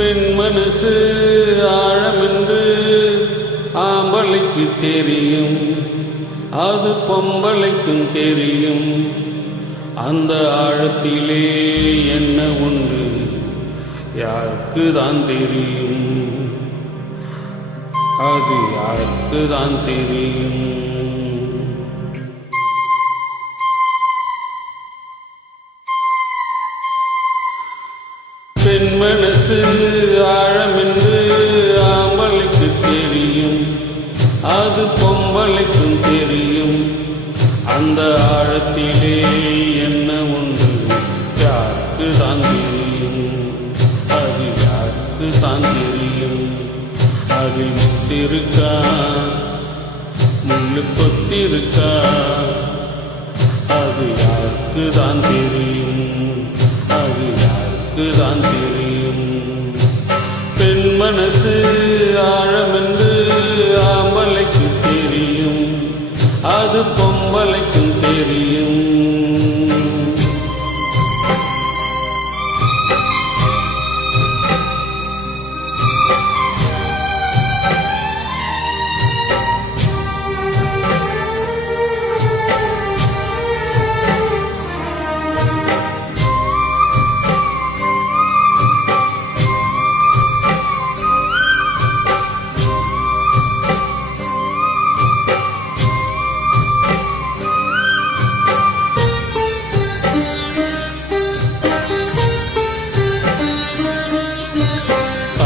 பெண் மனசு ஆழமென்று ஆம்பளைக்கு தெரியும், அது பொம்பளைக்கும் தெரியும். அந்த ஆழத்திலே என்ன உண்டு யாருக்கு தான் தெரியும், அது யாருக்கு தான் தெரியும். பெண் மனசு ஆழமென்று ஆம்பளைக்கு தெரியும், அது பொம்பளைக்கும் தெரியும். அந்த ஆழத்திலே என்ன உண்டு யாருக்கு தான் தெரியும், அது யாருக்கு தான் தெரியும். அதில் முத்திருக்கா முள்ளு கொத்திருக்கா, அது யாருக்கு தான் தெரியும், அது யாருக்கு தான் தெரியும். பெண் மனசு ஆழமென்று ஆம்பளைக்கு தெரியும், அது பொம்பளைக்கும் தெரியும்.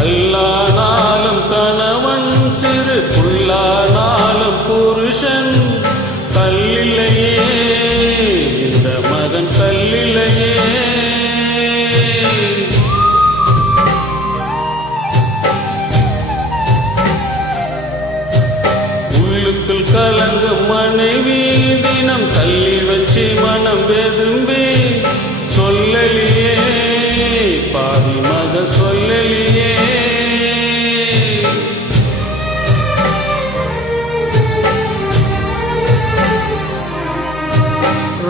கல்லானாலும் கணவன் சிறு புல்லானாலும் புருஷன் கல்லிலையே, இந்த மகன் கல்லிலையே. உள்ளுக்குள் கலங்கும் மனைவி தினம் தள்ளி வச்சு மனம் வெதும்பி சொல்லலியே, பாவி மக சொல்லலியே.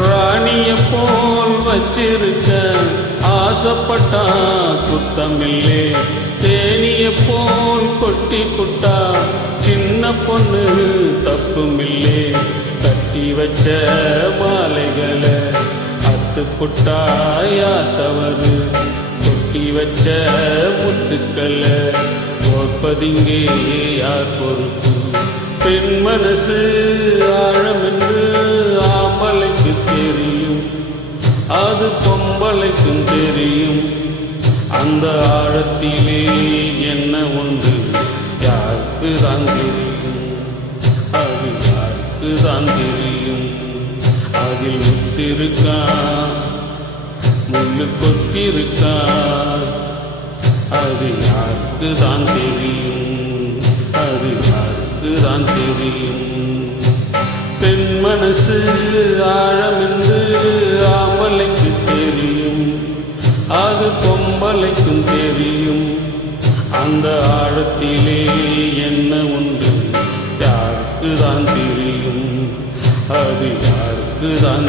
ராணிய போல் வச்சிருக்க ஆசைப்பட்டா குத்தமில்லே, தேனிய போல் கொட்டி புட்டா சின்ன பொண்ணு தப்புமில்லே. கட்டி வச்ச மாலைகளை அத்து புட்டாயா தவறு, கொட்டி வச்ச முத்துக்களை ஓப்பதிங்கே யார் பொறுப்பு. பெண் மனசு ஆழமென்று ஆம்பளைக்கு தெரியும், அது பொம்பளைக்கும் தெரியும். அந்த ஆழத்திலே என்ன உண்டு யாருக்கு தான் தெரியும், அது யாருக்கு தான் தெரியும். அதில் முத்திருக்கா முள்ளு கொத்திருக்கா, அது யாருக்கு தான் தெரியும், அது யாருக்கு தான் தெரியும். பெண் மனசு ஆழமென்று ஆம்பளைக்கு தெரியும், அது பொம்பளைக்கும் தெரியும். அந்த ஆழத்திலே என்ன உண்டு யாருக்கு தான் தெரியும், அது யாருக்கு தான்